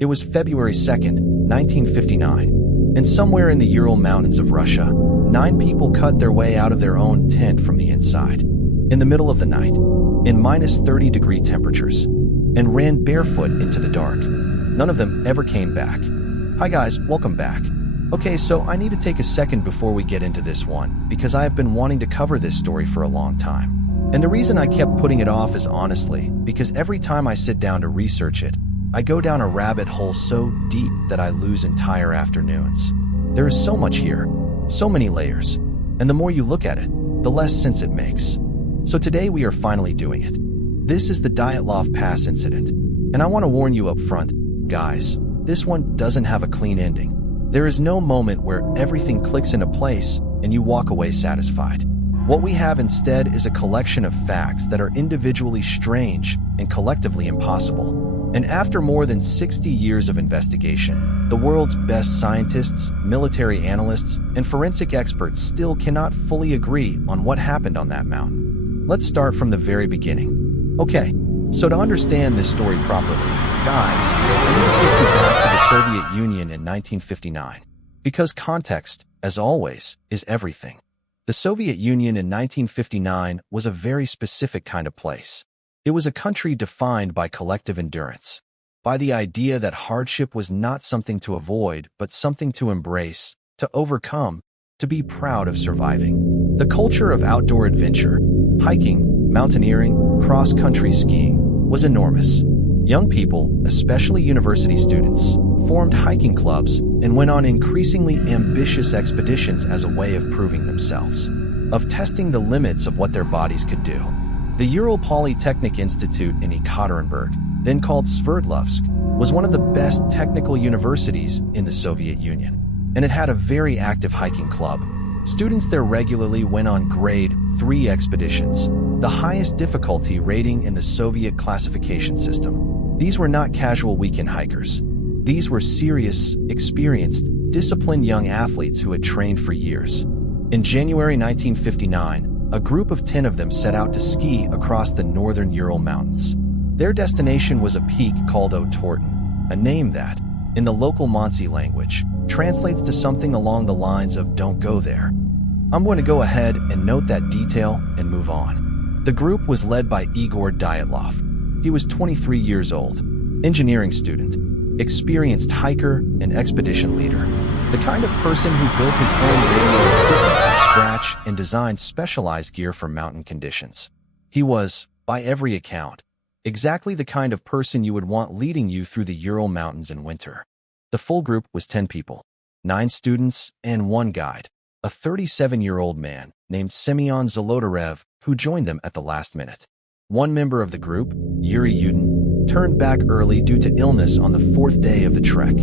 It was February 2nd, 1959, and somewhere in the Ural Mountains of Russia, 9 people cut their way out of their own tent from the inside, in the middle of the night, in minus 30-degree temperatures, and ran barefoot into the dark. None of them ever came back. Hi guys, welcome back. Okay, so I need to take a second before we get into this one, because I have been wanting to cover this story for a long time. And the reason I kept putting it off is honestly, because every time I sit down to research it, I go down a rabbit hole so deep that I lose entire afternoons. There is so much here, so many layers, and the more you look at it, the less sense it makes. So today we are finally doing it. This is the Dyatlov Pass Incident, and I want to warn you up front, guys, this one doesn't have a clean ending. There is no moment where everything clicks into place and you walk away satisfied. What we have instead is a collection of facts that are individually strange and collectively impossible. And after more than 60 years of investigation, the world's best scientists, military analysts, and forensic experts still cannot fully agree on what happened on that mountain. Let's start from the very beginning. Okay, so to understand this story properly, guys, I need to take you back to the Soviet Union in 1959. Because context, as always, is everything. The Soviet Union in 1959 was a very specific kind of place. It was a country defined by collective endurance, by the idea that hardship was not something to avoid, but something to embrace, to overcome, to be proud of surviving. The culture of outdoor adventure, hiking, mountaineering, cross-country skiing, was enormous. Young people, especially university students, formed hiking clubs and went on increasingly ambitious expeditions as a way of proving themselves, of testing the limits of what their bodies could do. The Ural Polytechnic Institute in Ekaterinburg, then called Sverdlovsk, was one of the best technical universities in the Soviet Union, and it had a very active hiking club. Students there regularly went on Grade 3 expeditions, the highest difficulty rating in the Soviet classification system. These were not casual weekend hikers. These were serious, experienced, disciplined young athletes who had trained for years. In January 1959, a group of 10 of them set out to ski across the northern Ural Mountains. Their destination was a peak called Otorten, a name that, in the local Monsey language, translates to something along the lines of "don't go there." I'm going to go ahead and note that detail and move on. The group was led by Igor Dyatlov. He was 23 years old, engineering student, experienced hiker and expedition leader, the kind of person who built his own radio equipment from scratch and designed specialized gear for mountain conditions. He was, by every account, exactly the kind of person you would want leading you through the Ural Mountains in winter. The full group was 10 people, 9 students and 1 guide, a 37-year-old man named Semyon Zolotarev, who joined them at the last minute. One member of the group, Yuri Yudin, turned back early due to illness on the 4th day of the trek.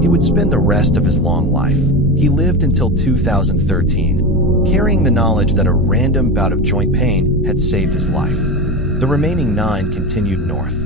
He would spend the rest of his long life. He lived until 2013, carrying the knowledge that a random bout of joint pain had saved his life. The remaining 9 continued north.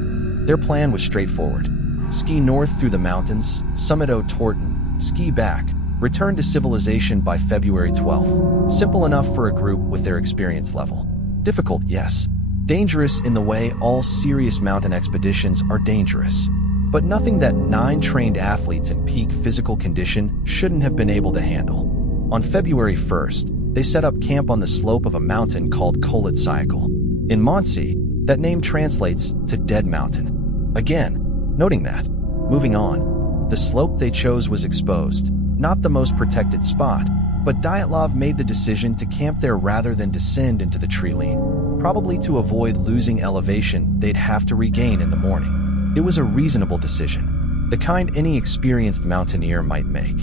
Their plan was straightforward. Ski north through the mountains, summit Otorten, ski back, return to civilization by February 12th. Simple enough for a group with their experience level. Difficult, yes. Dangerous in the way all serious mountain expeditions are dangerous. But nothing that 9 trained athletes in peak physical condition shouldn't have been able to handle. On February 1st, they set up camp on the slope of a mountain called Kolotsyakal. In Monsey, that name translates to Dead Mountain. Again, noting that. Moving on, the slope they chose was exposed, not the most protected spot, but Dyatlov made the decision to camp there rather than descend into the tree-line, probably to avoid losing elevation they'd have to regain in the morning. It was a reasonable decision, the kind any experienced mountaineer might make.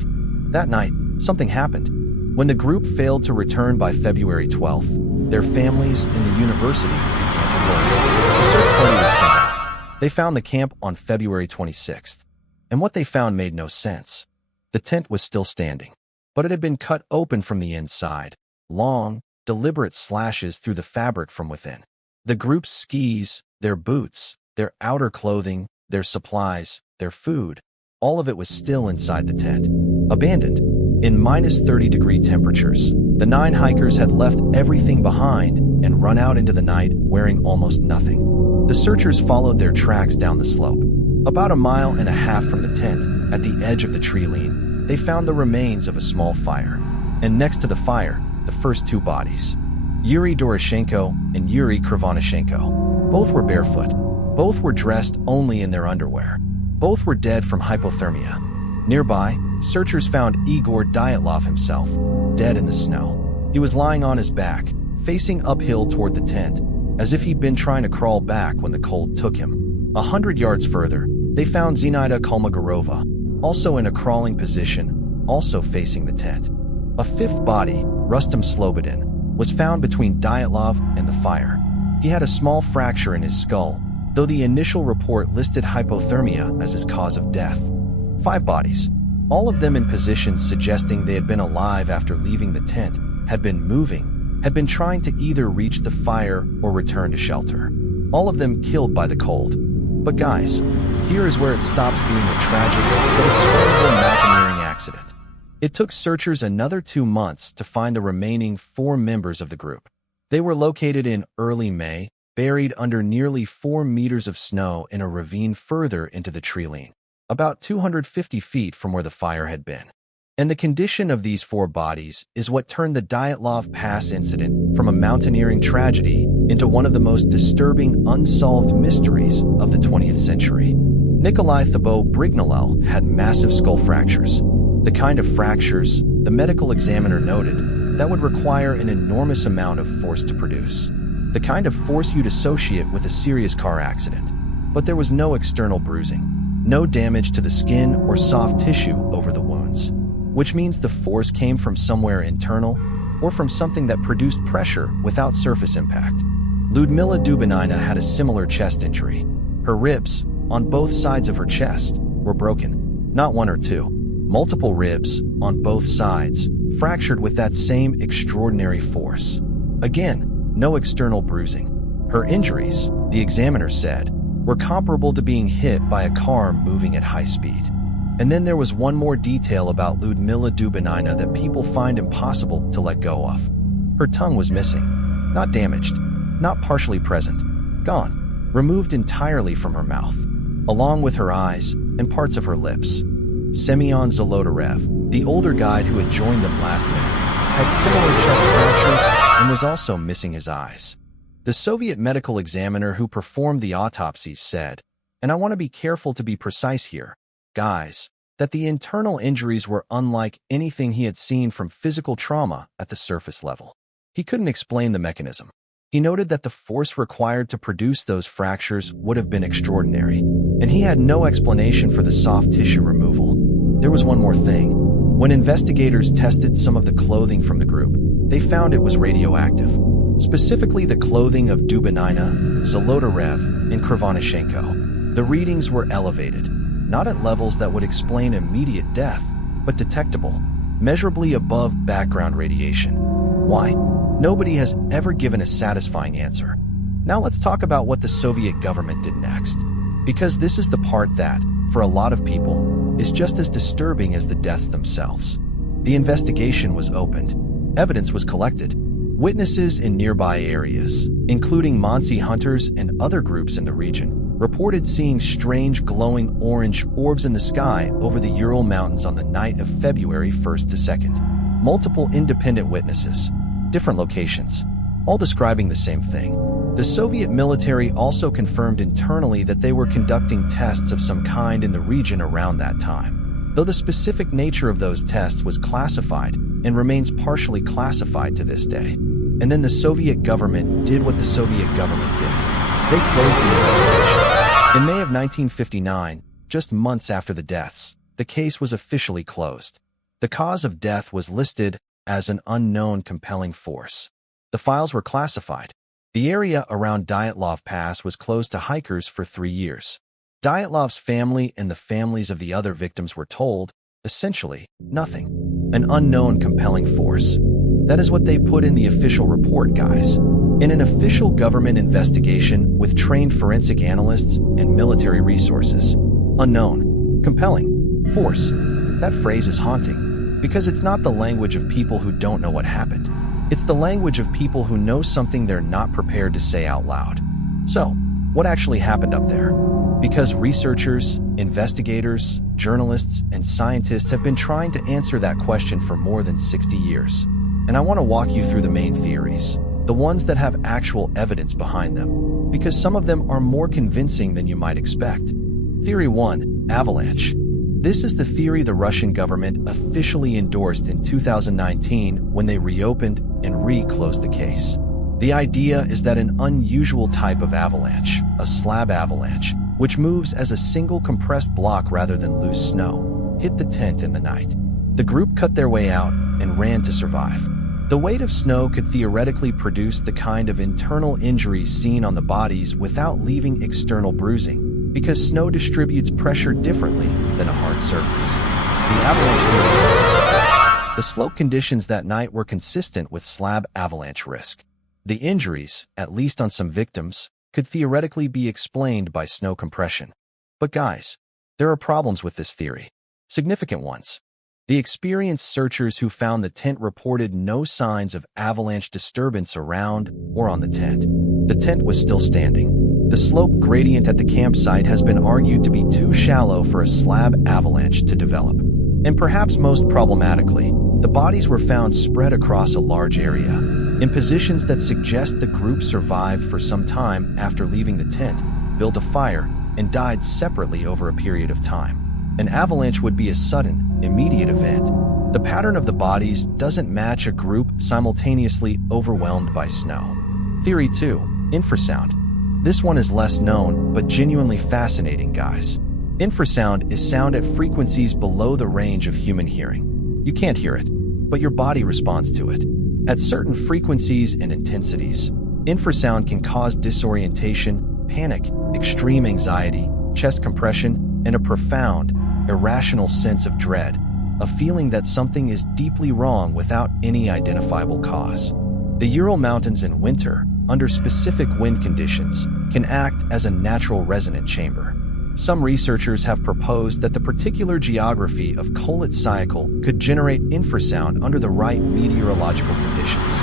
That night, something happened. When the group failed to return by February 12th, their families and the university began to worry. A search party was sent out. They found the camp on February 26th, and what they found made no sense. The tent was still standing, but it had been cut open from the inside, long, deliberate slashes through the fabric from within. The group's skis, their boots, their outer clothing, their supplies, their food, all of it was still inside the tent, abandoned. In minus 30-degree temperatures, the 9 hikers had left everything behind and run out into the night wearing almost nothing. The searchers followed their tracks down the slope. About 1.5 miles from the tent, at the edge of the tree line, they found the remains of a small fire. And next to the fire, the first two bodies. Yuri Doroshenko and Yuri Krivonyshenko. Both were barefoot. Both were dressed only in their underwear. Both were dead from hypothermia. Nearby, searchers found Igor Dyatlov himself, dead in the snow. He was lying on his back, facing uphill toward the tent, as if he'd been trying to crawl back when the cold took him. 100 yards further, they found Zinaida Kolmogorova, also in a crawling position, also facing the tent. A fifth body, Rustam Slobodin, was found between Dyatlov and the fire. He had a small fracture in his skull, though the initial report listed hypothermia as his cause of death. 5 bodies, all of them in positions suggesting they had been alive after leaving the tent, had been moving, had been trying to either reach the fire or return to shelter. All of them killed by the cold. But guys, here is where it stops being a tragic but explainable mountaineering accident. It took searchers another 2 months to find the remaining 4 members of the group. They were located in early May, buried under nearly 4 meters of snow in a ravine further into the tree line, about 250 feet from where the fire had been. And the condition of these 4 bodies is what turned the Dyatlov Pass incident from a mountaineering tragedy into one of the most disturbing unsolved mysteries of the 20th century. Nikolai Thibault-Brignolel had massive skull fractures. The kind of fractures, the medical examiner noted, that would require an enormous amount of force to produce. The kind of force you'd associate with a serious car accident. But there was no external bruising, no damage to the skin or soft tissue over the wounds, which means the force came from somewhere internal or from something that produced pressure without surface impact. Lyudmila Dubinina had a similar chest injury. Her ribs, on both sides of her chest, were broken, not 1 or 2. Multiple ribs, on both sides, fractured with that same extraordinary force. Again, no external bruising. Her injuries, the examiner said, were comparable to being hit by a car moving at high speed. And then there was one more detail about Lyudmila Dubinina that people find impossible to let go of. Her tongue was missing. Not damaged, not partially present. Gone. Removed entirely from her mouth, along with her eyes and parts of her lips. Semyon Zolotarev, the older guide who had joined them last minute, had similar chest fractures and was also missing his eyes. The Soviet medical examiner who performed the autopsies said, and I want to be careful to be precise here, guys, that the internal injuries were unlike anything he had seen from physical trauma at the surface level. He couldn't explain the mechanism. He noted that the force required to produce those fractures would have been extraordinary, and he had no explanation for the soft tissue removal. There was one more thing. When investigators tested some of the clothing from the group, they found it was radioactive, specifically the clothing of Dubinina, Zolotarev, and Krivonyshenko. The readings were elevated, not at levels that would explain immediate death, but detectable, measurably above background radiation. Why? Nobody has ever given a satisfying answer. Now let's talk about what the Soviet government did next, because this is the part that, for a lot of people, is just as disturbing as the deaths themselves. The investigation was opened. Evidence was collected. Witnesses in nearby areas, including Mansi hunters and other groups in the region, reported seeing strange glowing orange orbs in the sky over the Ural Mountains on the night of February 1st to 2nd. Multiple independent witnesses, different locations, all describing the same thing. The Soviet military also confirmed internally that they were conducting tests of some kind in the region around that time, though the specific nature of those tests was classified and remains partially classified to this day. And then the Soviet government did what the Soviet government did. They closed the investigation. In May of 1959, just months after the deaths, the case was officially closed. The cause of death was listed as an unknown compelling force. The files were classified. The area around Dyatlov Pass was closed to hikers for 3 years. Dyatlov's family and the families of the other victims were told, essentially, nothing. An unknown compelling force. That is what they put in the official report, guys. In an official government investigation with trained forensic analysts and military resources. Unknown. Compelling. Force. That phrase is haunting, because it's not the language of people who don't know what happened. It's the language of people who know something they're not prepared to say out loud. So, What actually happened up there? Because researchers, investigators, journalists, and scientists have been trying to answer that question for more than 60 years. And I want to walk you through the main theories, the ones that have actual evidence behind them, because some of them are more convincing than you might expect. Theory 1. Avalanche. This is the theory the Russian government officially endorsed in 2019 when they reopened and reclosed the case. The idea is that an unusual type of avalanche, a slab avalanche, which moves as a single compressed block rather than loose snow, hit the tent in the night. The group cut their way out and ran to survive. The weight of snow could theoretically produce the kind of internal injuries seen on the bodies without leaving external bruising, because snow distributes pressure differently than a hard surface. The avalanche. The slope conditions that night were consistent with slab avalanche risk. The injuries, at least on some victims, could theoretically be explained by snow compression. But guys, there are problems with this theory. Significant ones. The experienced searchers who found the tent reported no signs of avalanche disturbance around or on the tent. The tent was still standing. The slope gradient at the campsite has been argued to be too shallow for a slab avalanche to develop. And perhaps most problematically, the bodies were found spread across a large area, in positions that suggest the group survived for some time after leaving the tent, built a fire, and died separately over a period of time. An avalanche would be a sudden, immediate event. The pattern of the bodies doesn't match a group simultaneously overwhelmed by snow. Theory 2. Infrasound. This one is less known, but genuinely fascinating, guys. Infrasound is sound at frequencies below the range of human hearing. You can't hear it, but your body responds to it. At certain frequencies and intensities, infrasound can cause disorientation, panic, extreme anxiety, chest compression, and a profound, irrational sense of dread, a feeling that something is deeply wrong without any identifiable cause. The Ural Mountains in winter, under specific wind conditions, can act as a natural resonant chamber. Some researchers have proposed that the particular geography of Kolat cycle could generate infrasound under the right meteorological conditions.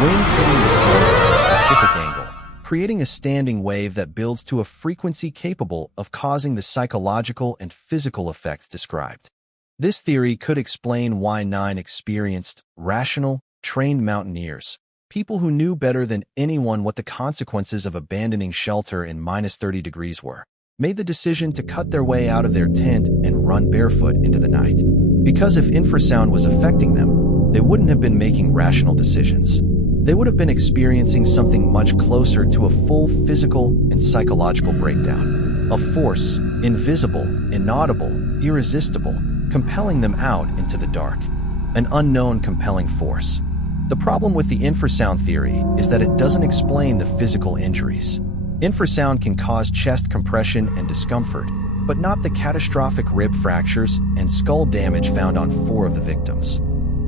Wind hitting the slope at a specific angle, creating a standing wave that builds to a frequency capable of causing the psychological and physical effects described. This theory could explain why 9 experienced, rational, trained mountaineers, people who knew better than anyone what the consequences of abandoning shelter in -30 degrees were, made the decision to cut their way out of their tent and run barefoot into the night. Because if infrasound was affecting them, they wouldn't have been making rational decisions. They would have been experiencing something much closer to a full physical and psychological breakdown. A force, invisible, inaudible, irresistible, compelling them out into the dark. An unknown compelling force. The problem with the infrasound theory is that it doesn't explain the physical injuries. Infrasound can cause chest compression and discomfort, but not the catastrophic rib fractures and skull damage found on 4 of the victims.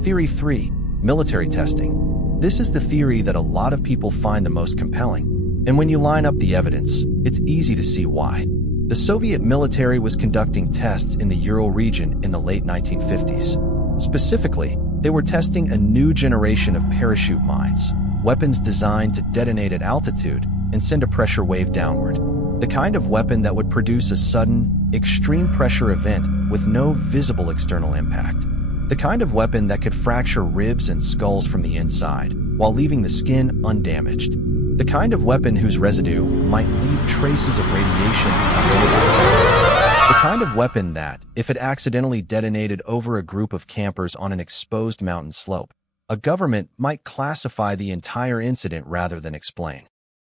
Theory 3. Military testing. This is the theory that a lot of people find the most compelling, and when you line up the evidence, it's easy to see why. The Soviet military was conducting tests in the Ural region in the late 1950s. Specifically, they were testing a new generation of parachute mines, weapons designed to detonate at altitude and send a pressure wave downward. The kind of weapon that would produce a sudden, extreme pressure event with no visible external impact. The kind of weapon that could fracture ribs and skulls from the inside, while leaving the skin undamaged. The kind of weapon whose residue might leave traces of radiation the kind of weapon that, if it accidentally detonated over a group of campers on an exposed mountain slope, a government might classify the entire incident rather than explain.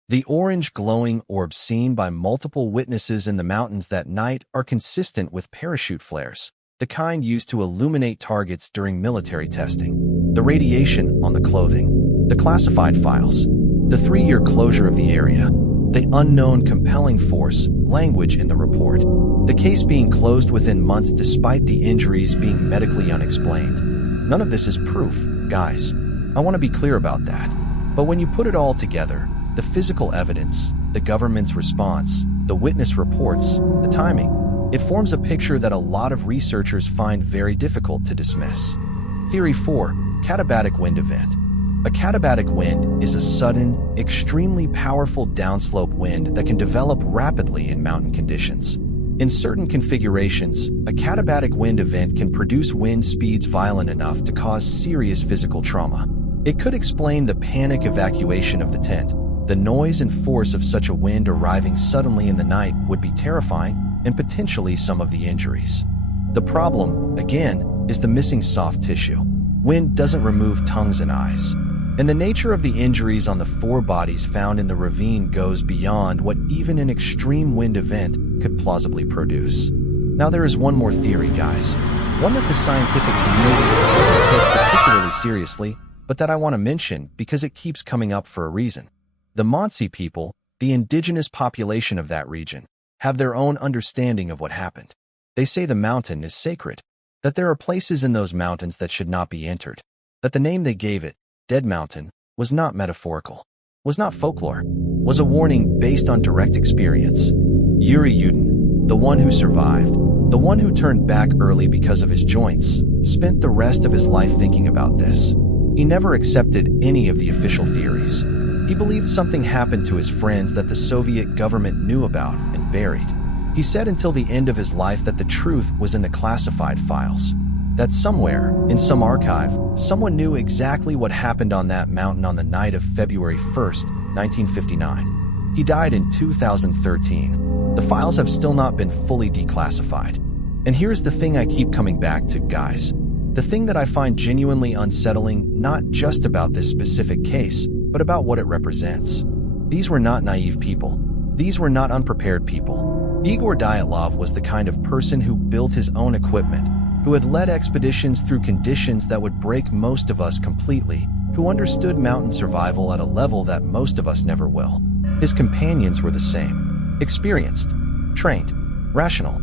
The orange glowing orbs seen by multiple witnesses in the mountains that night are consistent with parachute flares, the kind used to illuminate targets during military testing. The radiation on the clothing, the classified files, the 3-year closure of the area, the unknown compelling force, language in the report, the case being closed within months despite the injuries being medically unexplained. None of this is proof, guys. I want to be clear about that. But when you put it all together, the physical evidence, the government's response, the witness reports, the timing, it forms a picture that a lot of researchers find very difficult to dismiss. Theory 4. Katabatic wind event. A katabatic wind is a sudden, extremely powerful downslope wind that can develop rapidly in mountain conditions. In certain configurations, a katabatic wind event can produce wind speeds violent enough to cause serious physical trauma. It could explain the panic evacuation of the tent. The noise and force of such a wind arriving suddenly in the night would be terrifying, and potentially some of the injuries. The problem, again, is the missing soft tissue. Wind doesn't remove tongues and eyes. And the nature of the injuries on the 4 bodies found in the ravine goes beyond what even an extreme wind event could plausibly produce. Now there is one more theory, guys. One that the scientific community doesn't take particularly seriously, but that I want to mention because it keeps coming up for a reason. The Montsi people, the indigenous population of that region, have their own understanding of what happened. They say the mountain is sacred, that there are places in those mountains that should not be entered, that the name they gave it, Dead Mountain, was not metaphorical, was not folklore, was a warning based on direct experience. Yuri Yudin, the one who survived, the one who turned back early because of his joints, spent the rest of his life thinking about this. He never accepted any of the official theories. He believed something happened to his friends that the Soviet government knew about and buried. He said until the end of his life that the truth was in the classified files. That somewhere, in some archive, someone knew exactly what happened on that mountain on the night of February 1st, 1959. He died in 2013. The files have still not been fully declassified. And here's the thing I keep coming back to, guys. The thing that I find genuinely unsettling, not just about this specific case, but about what it represents. These were not naive people. These were not unprepared people. Igor Dyatlov was the kind of person who built his own equipment, who had led expeditions through conditions that would break most of us completely, who understood mountain survival at a level that most of us never will. His companions were the same. Experienced, trained, rational,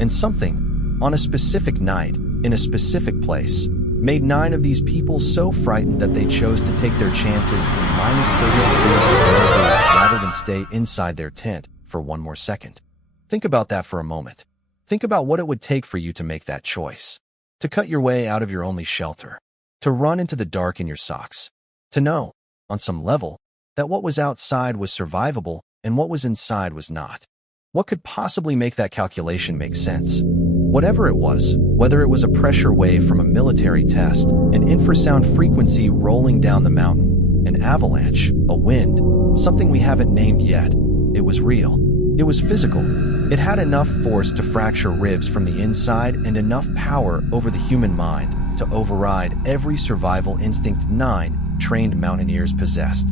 and something, on a specific night, in a specific place, made 9 of these people so frightened that they chose to take their chances in -30 degrees rather than stay inside their tent for one more second. Think about that for a moment. Think about what it would take for you to make that choice. To cut your way out of your only shelter. To run into the dark in your socks. To know, on some level, that what was outside was survivable and what was inside was not. What could possibly make that calculation make sense? Whatever it was, whether it was a pressure wave from a military test, an infrasound frequency rolling down the mountain, an avalanche, a wind, something we haven't named yet, it was real. It was physical. It had enough force to fracture ribs from the inside and enough power over the human mind to override every survival instinct 9 trained mountaineers possessed.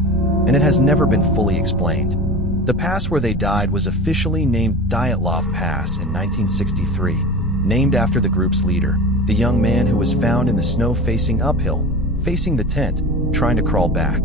And it has never been fully explained. The pass where they died was officially named Dyatlov Pass in 1963, named after the group's leader, the young man who was found in the snow facing uphill, facing the tent, trying to crawl back.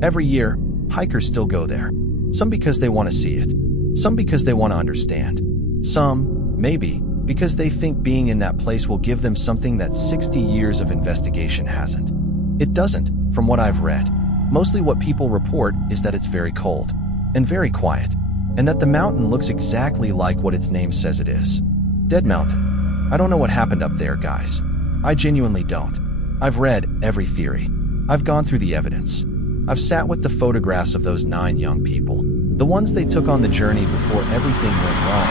Every year, hikers still go there. Some because they want to see it. Some because they want to understand. Some, maybe, because they think being in that place will give them something that 60 years of investigation hasn't. It doesn't, from what I've read. Mostly what people report is that it's very cold and very quiet, and that the mountain looks exactly like what its name says it is. Dead Mountain. I don't know what happened up there, guys. I genuinely don't. I've read every theory. I've gone through the evidence. I've sat with the photographs of those 9 young people. The ones they took on the journey before everything went wrong,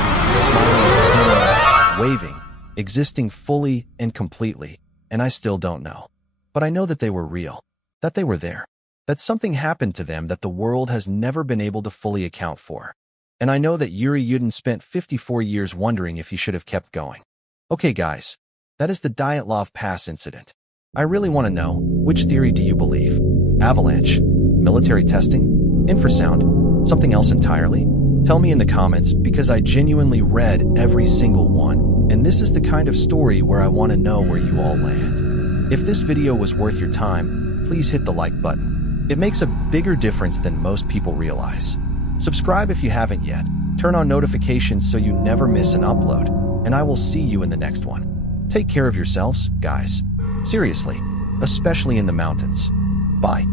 smiling, waving, existing fully and completely, and I still don't know. But I know that they were real, that they were there, that something happened to them that the world has never been able to fully account for. And I know that Yuri Yudin spent 54 years wondering if he should have kept going. Okay, guys, that is the Dyatlov Pass Incident. I really want to know, which theory do you believe? Avalanche? Military testing? Infrasound? Something else entirely? Tell me in the comments, because I genuinely read every single one, and this is the kind of story where I want to know where you all land. If this video was worth your time, please hit the like button. It makes a bigger difference than most people realize. Subscribe if you haven't yet. Turn on notifications so you never miss an upload, and I will see you in the next one. Take care of yourselves, guys. Seriously, especially in the mountains. Bye.